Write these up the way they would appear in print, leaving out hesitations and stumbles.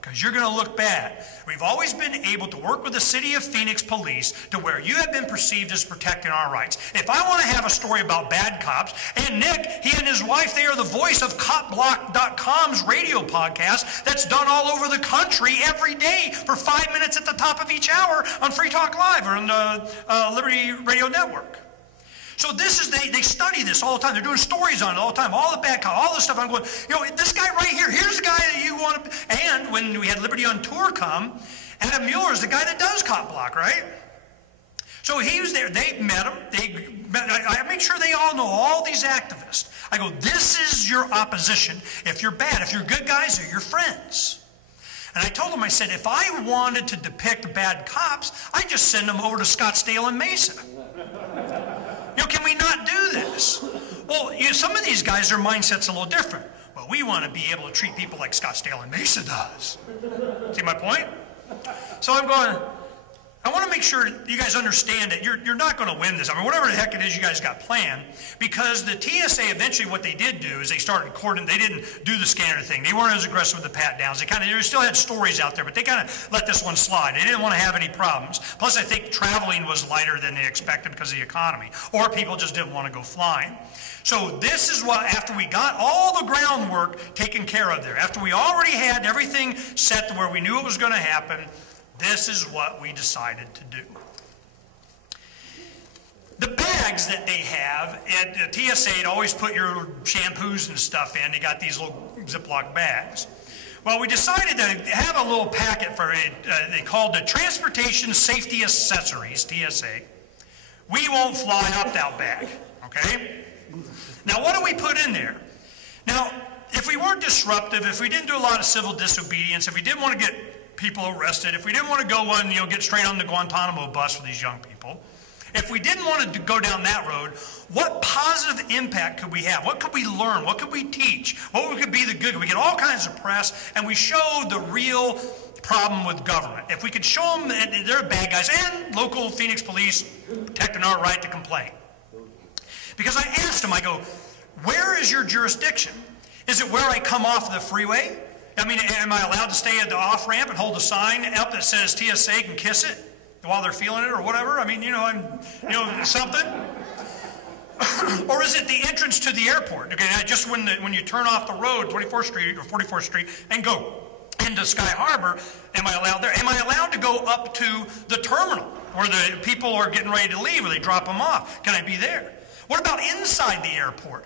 because you're going to look bad. We've always been able to work with the City of Phoenix Police to where you have been perceived as protecting our rights. If I want to have a story about bad cops, and Nick, he and his wife, they are the voice of copblock.com's radio podcast that's done all over the country every day for 5 minutes at the top of each hour on Free Talk Live or on the Liberty Radio Network. So this is, they study this all the time. They're doing stories on it all the time, all the bad cops, all this stuff. I'm going, you know, this guy right here, here's the guy that you want to, and when we had Liberty on Tour come, Adam Mueller is the guy that does Cop Block, right? So he was there. They met him. I make sure they all know all these activists. I go, this is your opposition. If you're bad, if you're good guys, they're your friends. And I told them, I said, if I wanted to depict bad cops, I'd just send them over to Scottsdale and Mesa. You know, can we not do this? Well, you know, some of these guys, their mindset's a little different. Well, we want to be able to treat people like Scottsdale and Mesa does. See my point? So I'm going, I want to make sure you guys understand that you're not going to win this. I mean, whatever the heck it is you guys got planned, because the TSA eventually what they did do is they started coordinating. They didn't do the scanner thing. They weren't as aggressive with the pat downs. They still had stories out there, but they kind of let this one slide. They didn't want to have any problems. Plus, I think traveling was lighter than they expected because of the economy, or people just didn't want to go flying. So this is what, after we got all the groundwork taken care of there, after we already had everything set to where we knew it was going to happen, this is what we decided to do. The bags that they have at the TSA, they'd always put your shampoos and stuff in. They got these little Ziploc bags. Well, we decided to have a little packet for it. They called the Transportation Safety Accessories, TSA. We won't fly up that bag, okay? Now, what do we put in there? Now, if we weren't disruptive, if we didn't do a lot of civil disobedience, if we didn't want to get people arrested, if we didn't want to go and get straight on the Guantanamo bus for these young people, if we didn't want to go down that road, what positive impact could we have? What could we learn? What could we teach? What could be the good? We get all kinds of press, and we show the real problem with government. If we could show them that they're bad guys, and local Phoenix police protecting our right to complain. Because I asked them, I go, where is your jurisdiction? Is it where I come off the freeway? I mean, am I allowed to stay at the off-ramp and hold a sign up that says TSA can kiss it while they're feeling it or whatever? I mean, something. Or is it the entrance to the airport? Okay, just when you turn off the road, 24th Street or 44th Street, and go into Sky Harbor, am I allowed there? Am I allowed to go up to the terminal where the people are getting ready to leave, where they drop them off? Can I be there? What about inside the airport?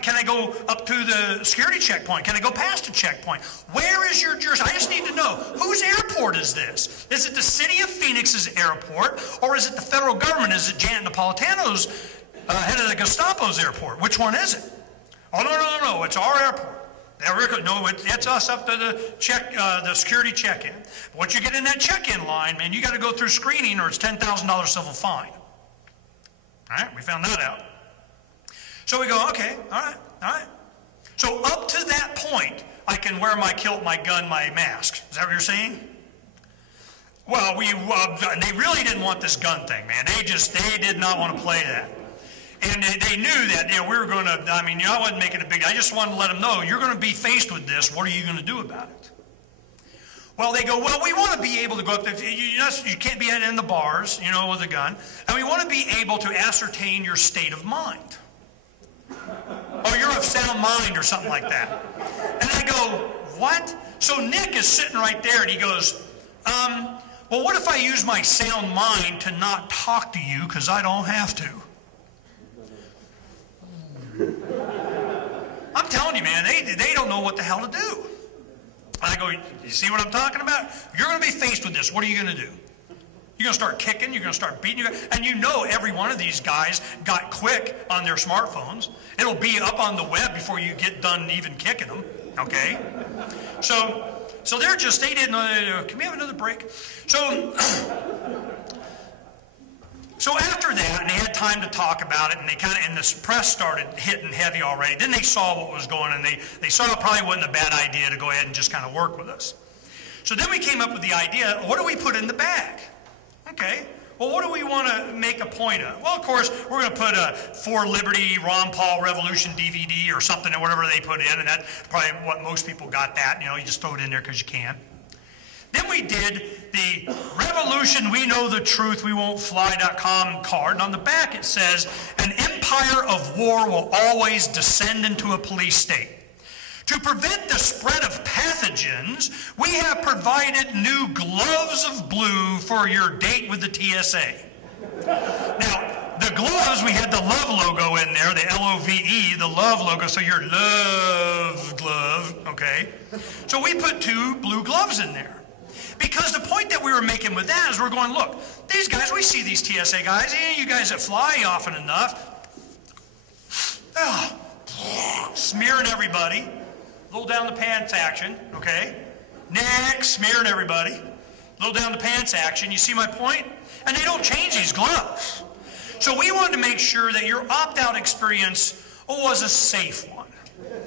Can I go up to the security checkpoint? Can I go past a checkpoint? Where is your jurisdiction? I just need to know, whose airport is this? Is it the City of Phoenix's airport, or is it the federal government? Is it Janet Napolitano's head of the Gestapo's airport? Which one is it? Oh, no, it's our airport. No, it's us up to the security check-in. But once you get in that check-in line, man, you got to go through screening or it's $10,000 civil fine. All right, we found that out. So we go, okay, all right. So up to that point, I can wear my kilt, my gun, my mask. Is that what you're saying? Well, they really didn't want this gun thing, man. They did not want to play that. And they knew that, we were going to, I wasn't making a big, I just wanted to let them know, you're going to be faced with this. What are you going to do about it? Well, they go, well, we want to be able to go up there. You can't be in the bars, with a gun. And we want to be able to ascertain your state of mind. Or you're of sound mind or something like that. And I go, what? So Nick is sitting right there and he goes, well, what if I use my sound mind to not talk to you because I don't have to? I'm telling you, man, they don't know what the hell to do. I go, you see what I'm talking about? You're going to be faced with this. What are you going to do? You're going to start kicking. You're going to start beating. And every one of these guys got quick on their smartphones. It'll be up on the web before you get done even kicking them. Okay? So they didn't know. Can we have another break? So after that, and they had time to talk about it, and and the press started hitting heavy already. Then they saw what was going on, and they saw it probably wasn't a bad idea to go ahead and just kind of work with us. So then we came up with the idea, what do we put in the bag? Okay, well, what do we want to make a point of? Well, of course, we're going to put a For Liberty Ron Paul Revolution DVD or something, or whatever they put in, and that's probably what most people got that. You just throw it in there because you can. we did the Revolution, We Know the Truth, We Won't Fly.com card. And on the back it says, an empire of war will always descend into a police state. To prevent the spread of pathogens, we have provided new gloves of blue for your date with the TSA. Now, the gloves, we had the love logo in there, the L-O-V-E, the love logo, so your love glove, okay? So we put 2 blue gloves in there. Because the point that we were making with that is we're going, look, these guys, we see these TSA guys, you guys that fly often enough, smearing everybody, a little down the pants action, okay? Next, smearing everybody, a little down the pants action, you see my point? And they don't change these gloves. So we wanted to make sure that your opt-out experience was a safe one.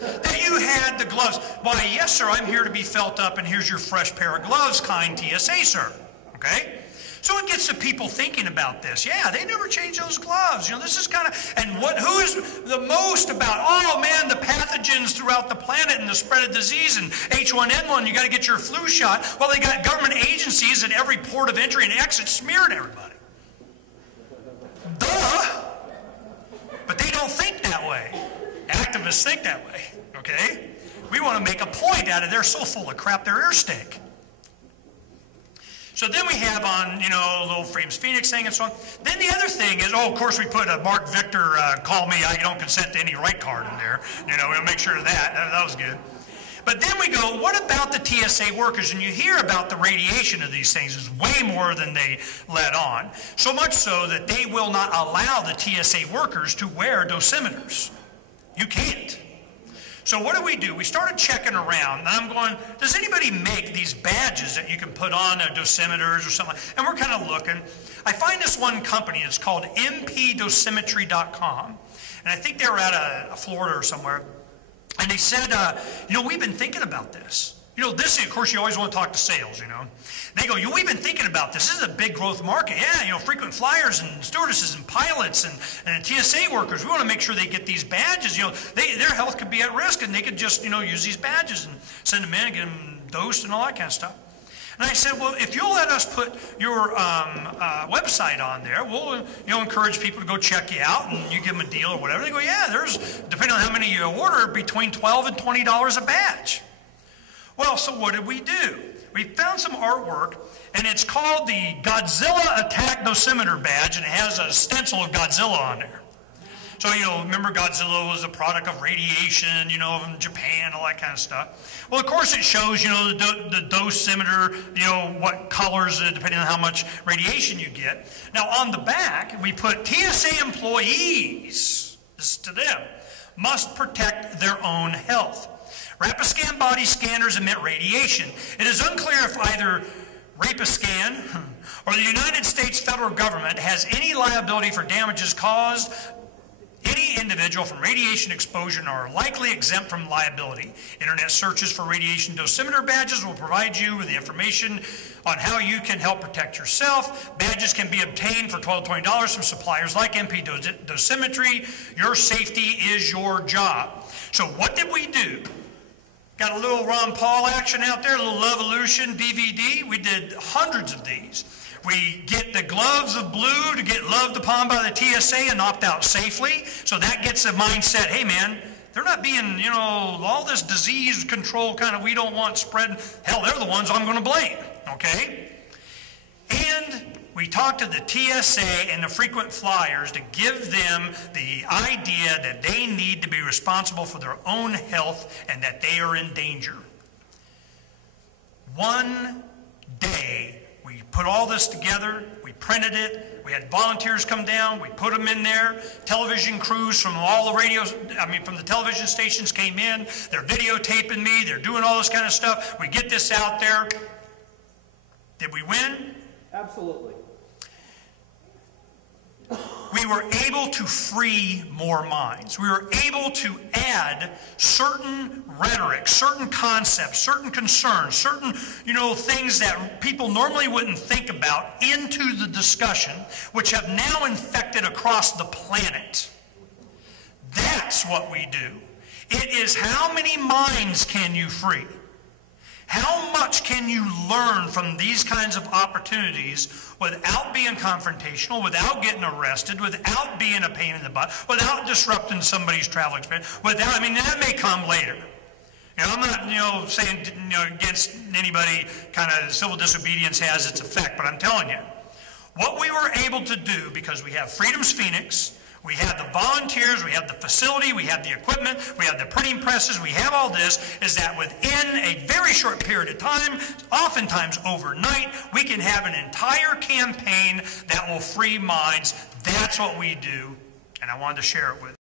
That you had the gloves. Why, yes, sir, I'm here to be felt up, and here's your fresh pair of gloves, kind TSA, sir. Okay? So it gets the people thinking about this. Yeah, they never change those gloves. You know, this is kind of, and who is the most about, oh man, the pathogens throughout the planet and the spread of disease and H1N1, you got to get your flu shot. Well, they got government agencies at every port of entry and exit smearing everybody. Duh. But they don't think that way. Activists think that way, okay? We want to make a point out of they're so full of crap, their ear stink. So then we have on, you know, little Frames Phoenix thing and so on. Then the other thing is, of course, we put a Mark Victor, call me, I don't consent to any right card in there. You know, we'll make sure of that. That was good. But then we go, what about the TSA workers? And you hear about the radiation of these things is way more than they let on. So much so that they will not allow the TSA workers to wear dosimeters. You can't. So what do? We started checking around, and I'm going, does anybody make these badges that you can put on dosimeters or something? And we're kind of looking. I find this one company, it's called mpdosimetry.com, and I think they were out of Florida or somewhere, and they said, you know, we've been thinking about this. You know, this, of course, you always want to talk to sales, you know. They go, we've been thinking about this. This is a big growth market. Yeah, you know, frequent flyers and stewardesses and pilots and TSA workers. We want to make sure they get these badges. You know, their health could be at risk, and they could just, you know, use these badges and send them in and get them dosed and all that kind of stuff. And I said, well, if you'll let us put your website on there, we'll, you know, encourage people to go check you out, and you give them a deal or whatever. They go, yeah, there's, depending on how many you order, between $12 and $20 a badge. Well, so what did we do? We found some artwork, and it's called the Godzilla Attack Dosimeter Badge, and it has a stencil of Godzilla on there. So, you know, remember Godzilla was a product of radiation, you know, from Japan, all that kind of stuff. Well, of course it shows, you know, the dosimeter, you know, what colors, depending on how much radiation you get. Now, on the back, we put TSA employees, this is to them, must protect their own health. Rapiscan body scanners emit radiation. It is unclear if either Rapiscan or the United States federal government has any liability for damages caused any individual from radiation exposure and are likely exempt from liability. Internet searches for radiation dosimeter badges will provide you with the information on how you can help protect yourself. Badges can be obtained for $12 to $20 from suppliers like MP Dosimetry. Your safety is your job. So what did we do? Got a little Ron Paul action out there, a little Levolution DVD. We did hundreds of these. We get the gloves of blue to get loved upon by the TSA and opt out safely. So that gets a mindset, hey man, they're not being, you know, all this disease control kind of we don't want spread. Hell, they're the ones I'm going to blame, okay? And we talked to the TSA and the frequent flyers to give them the idea that they need to be responsible for their own health and that they are in danger. One day, we put all this together, we printed it, we had volunteers come down, we put them in there, television crews from all the from the television stations came in, they're videotaping me, they're doing all this kind of stuff, we get this out there. Did we win? Absolutely. We were able to free more minds. We were able to add certain rhetoric, certain concepts, certain concerns, certain, you know, things that people normally wouldn't think about into the discussion, which have now infected across the planet. That's what we do. It is how many minds can you free? How much can you learn from these kinds of opportunities without being confrontational, without getting arrested, without being a pain in the butt, without disrupting somebody's travel experience, I mean, that may come later. I'm not, saying, against anybody, kind of civil disobedience has its effect, but I'm telling you, what we were able to do, because we have Freedom's Phoenix, we have the volunteers, we have the facility, we have the equipment, we have the printing presses, we have all this, is that within a very short period of time, oftentimes overnight, we can have an entire campaign that will free minds. That's what we do, and I wanted to share it with you.